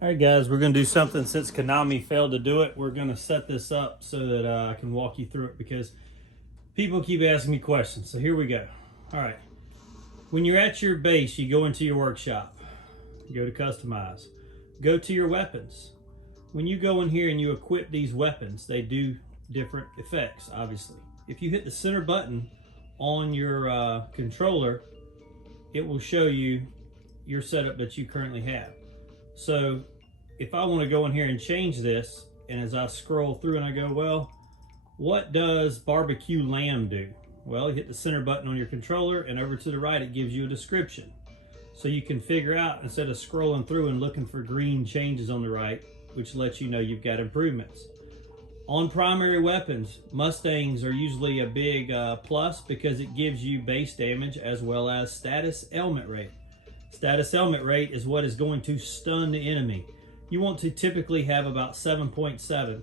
All right, guys, we're going to do something since Konami failed to do it. We're going to set this up so that I can walk you through it because people keep asking me questions. So here we go. All right. When you're at your base, you go into your workshop. Go to Customize. Go to your weapons. When you go in here and you equip these weapons, they do different effects, obviously. If you hit the center button on your controller, it will show you your setup that you currently have. So if I want to go in here and change this, and as I scroll through and I go, well, what does barbecue lamb do? Well, you hit the center button on your controller, and over to the right it gives you a description. So you can figure out, instead of scrolling through and looking for green changes on the right, which lets you know you've got improvements. On primary weapons, Mustangs are usually a big plus because it gives you base damage as well as status ailment rate. Status ailment rate is what is going to stun the enemy. You want to typically have about 7.7.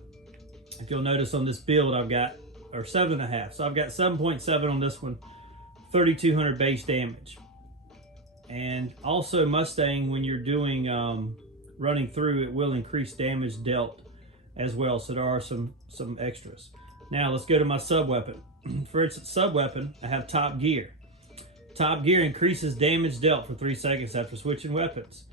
If you'll notice on this build I've got, or 7.5. So I've got 7.7 on this one, 3,200 base damage. And also Mustang, when you're doing running through, it will increase damage dealt as well. So there are some extras. Now let's go to my sub weapon. For its sub weapon, I have Top Gear. Top Gear increases damage dealt for 3 seconds after switching weapons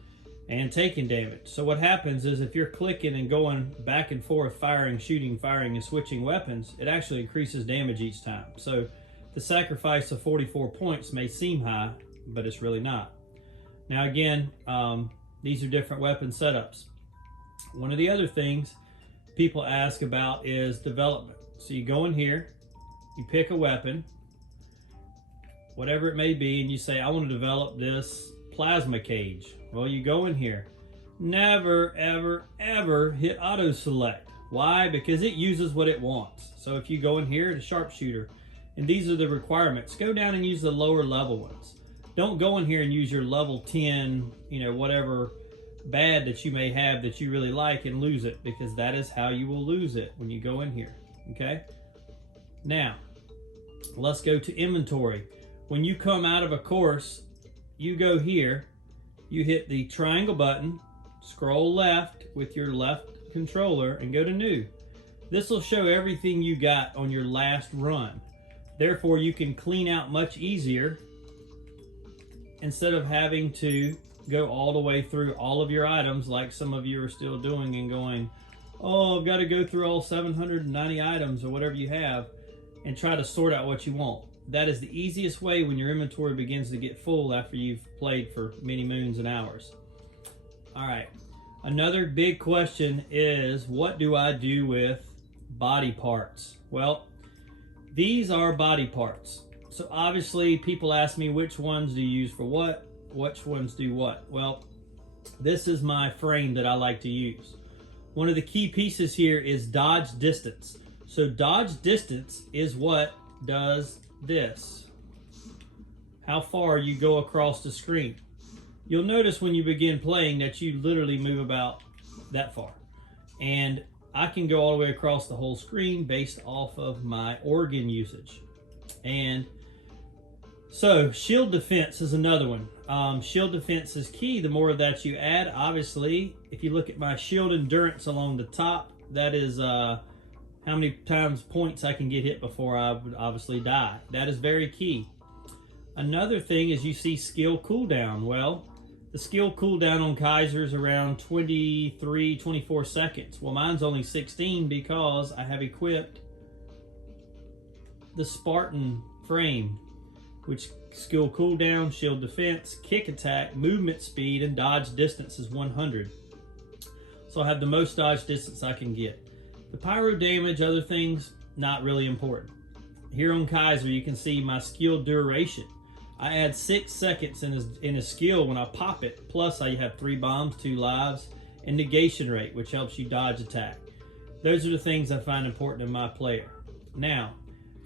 and taking damage. So what happens is if you're clicking and going back and forth, firing, shooting, firing, and switching weapons, it actually increases damage each time. So the sacrifice of 44 points may seem high, but it's really not. Now again, these are different weapon setups. One of the other things people ask about is development. So you go in here, you pick a weapon, whatever it may be, and you say, I want to develop this plasma cage. Well, you go in here. Never, ever, ever hit auto select. Why? Because it uses what it wants. So if you go in here to sharpshooter, and these are the requirements, go down and use the lower level ones. Don't go in here and use your level 10, whatever bad that you may have that you really like and lose it, because that is how you will lose it when you go in here, okay? Now, let's go to inventory. When you come out of a course, you go here, you hit the triangle button, scroll left with your left controller and go to new. This will show everything you got on your last run. Therefore, you can clean out much easier instead of having to go all the way through all of your items like some of you are still doing and going, oh, I've got to go through all 790 items or whatever you have and try to sort out what you want. That is the easiest way when your inventory begins to get full after you've played for many moons and hours. All right, another big question is, what do I do with body parts? Well, these are body parts. So obviously people ask me, which ones do you use for what? Which ones do what? Well, this is my frame that I like to use. One of the key pieces here is dodge distance. So dodge distance is what does this. How far you go across the screen. You'll notice when you begin playing that you literally move about that far. And I can go all the way across the whole screen based off of my organ usage. And so shield defense is another one. Shield defense is key. The more of that you add, obviously, if you look at my shield endurance along the top, that is how many times points I can get hit before I would obviously die. That is very key. Another thing is you see skill cooldown. Well, the skill cooldown on Kaiser is around 23, 24 seconds. Well, mine's only 16 because I have equipped the Spartan frame, which skill cooldown, shield defense, kick attack, movement speed, and dodge distance is 100. So I have the most dodge distance I can get. The pyro damage, other things, not really important. Here on Kaiser, you can see my skill duration. I add 6 seconds in a skill when I pop it. Plus, I have 3 bombs, 2 lives, and negation rate, which helps you dodge attack. Those are the things I find important in my player. Now,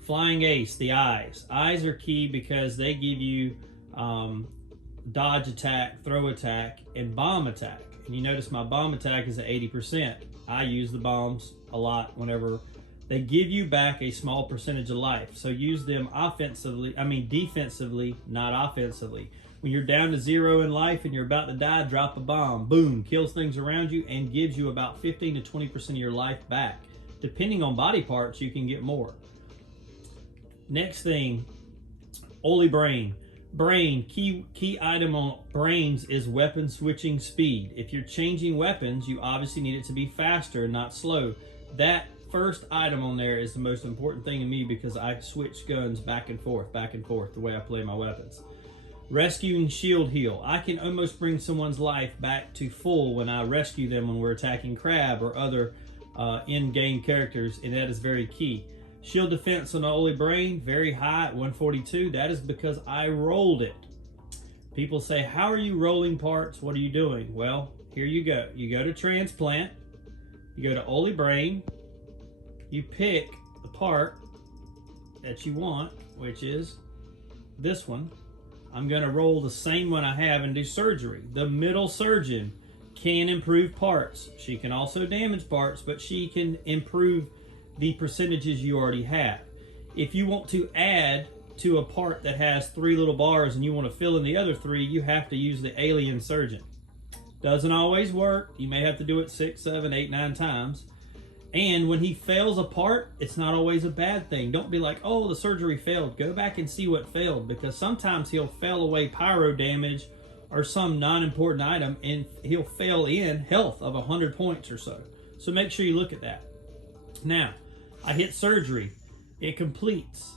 flying ace, the eyes. Eyes are key because they give you dodge attack, throw attack, and bomb attack. And you notice my bomb attack is at 80%. I use the bombs a lot whenever they give you back a small percentage of life. So use them defensively, not offensively. When you're down to 0 in life and you're about to die, drop a bomb. Boom, kills things around you and gives you about 15 to 20% of your life back. Depending on body parts, you can get more. Next thing, Oli Brain. Brain, key item on brains is weapon switching speed. If you're changing weapons, you obviously need it to be faster, not slow. That first item on there is the most important thing to me because I switch guns back and forth, the way I play my weapons. Rescuing shield heal. I can almost bring someone's life back to full when I rescue them when we're attacking Crab or other in-game characters, and that is very key. Shield defense on the Oli Brain, very high at 142. That is because I rolled it. People say, how are you rolling parts? What are you doing? Well, here you go. You go to transplant, you go to Oli Brain, you pick the part that you want, which is this one. I'm going to roll the same one I have and do surgery. The middle surgeon can improve parts. She can also damage parts, but she can improve the percentages you already have. If you want to add to a part that has 3 little bars and you want to fill in the other 3, you have to use the alien surgeon. Doesn't always work. You may have to do it 6, 7, 8, 9 times. And when he fails a part, it's not always a bad thing. Don't be like, oh, the surgery failed. Go back and see what failed, because sometimes he'll fail away pyro damage or some non-important item, and he'll fail in health of 100 points or so. So make sure you look at that. Now, I hit surgery. It completes.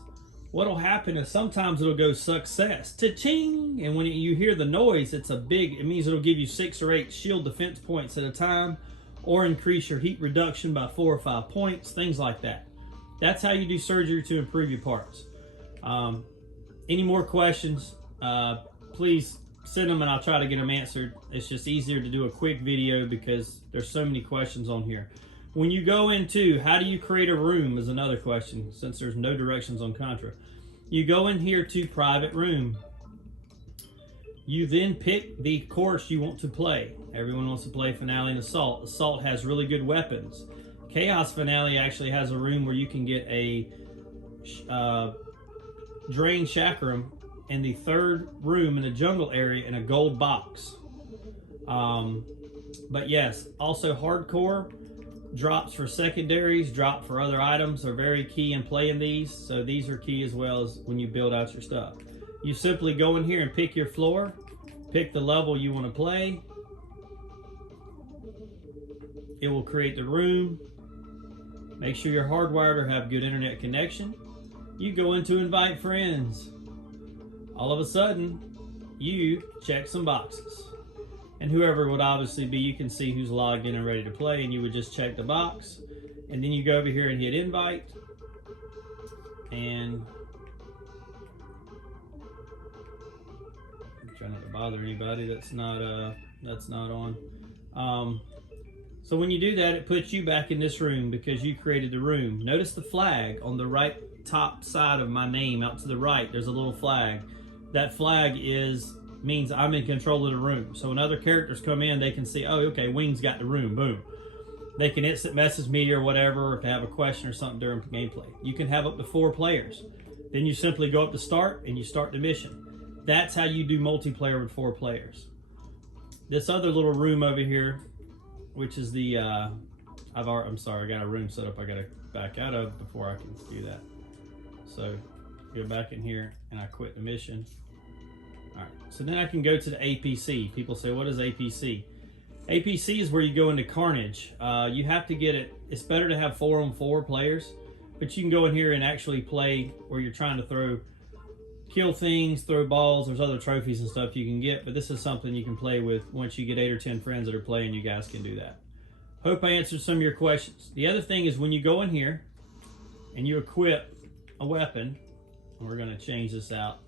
What'll happen is sometimes it'll go success, cha-ching, and when you hear the noise, it means it'll give you 6 or 8 shield defense points at a time, or increase your heat reduction by 4 or 5 points, things like that. That's how you do surgery to improve your parts. Any more questions, please send them and I'll try to get them answered. It's just easier to do a quick video because there's so many questions on here. When you go into how do you create a room is another question, since there's no directions on Contra. You go in here to private room. You then pick the course you want to play. Everyone wants to play Finale and Assault. Assault has really good weapons. Chaos Finale actually has a room where you can get a Drain Chakram in the 3rd room in the jungle area in a gold box. But yes, also Hardcore drops for secondaries, drop for other items are very key in playing these. So these are key as well as when you build out your stuff. You simply go in here and pick your floor, pick the level you want to play. It will create the room. Make sure you're hardwired or have good internet connection. You go into invite friends. All of a sudden, you check some boxes. And whoever it would obviously be, you can see who's logged in and ready to play, and you would just check the box. And then you go over here and hit invite. And I'm trying not to bother anybody that's not on. So when you do that, it puts you back in this room because you created the room. Notice the flag on the right top side of my name out to the right. There's a little flag. That flag means I'm in control of the room. So when other characters come in, they can see, oh, okay, Wing's got the room, boom. They can instant message me or whatever if they have a question or something during gameplay. You can have up to 4 players. Then you simply go up to start and you start the mission. That's how you do multiplayer with 4 players. This other little room over here, which is the, I'm sorry, I got a room set up I gotta back out of before I can do that. So go back in here and I quit the mission. All right, so then I can go to the APC. People say, what is APC? APC is where you go into Carnage. You have to get it. It's better to have 4-on-4 players, but you can go in here and actually play where you're trying to kill things, throw balls. There's other trophies and stuff you can get, but this is something you can play with. Once you get 8 or 10 friends that are playing, you guys can do that. Hope I answered some of your questions. The other thing is when you go in here and you equip a weapon, and we're going to change this out.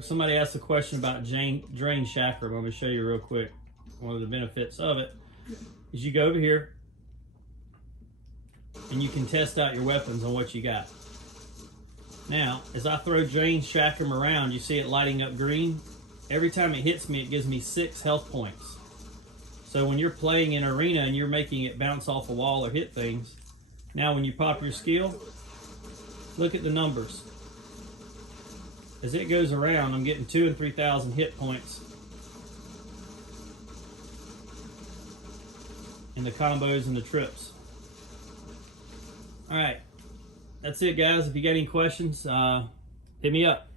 Somebody asked a question about Drain Chakram. I'm going to show you real quick. One of the benefits of it is you go over here and you can test out your weapons on what you got. Now, as I throw Drain Chakram around, you see it lighting up green. Every time it hits me, it gives me 6 health points. So when you're playing in arena and you're making it bounce off a wall or hit things, now when you pop your skill, Look at the numbers. As it goes around, I'm getting 2,000 and 3,000 hit points in the combos and the trips. All right, that's it, guys. If you got any questions, hit me up.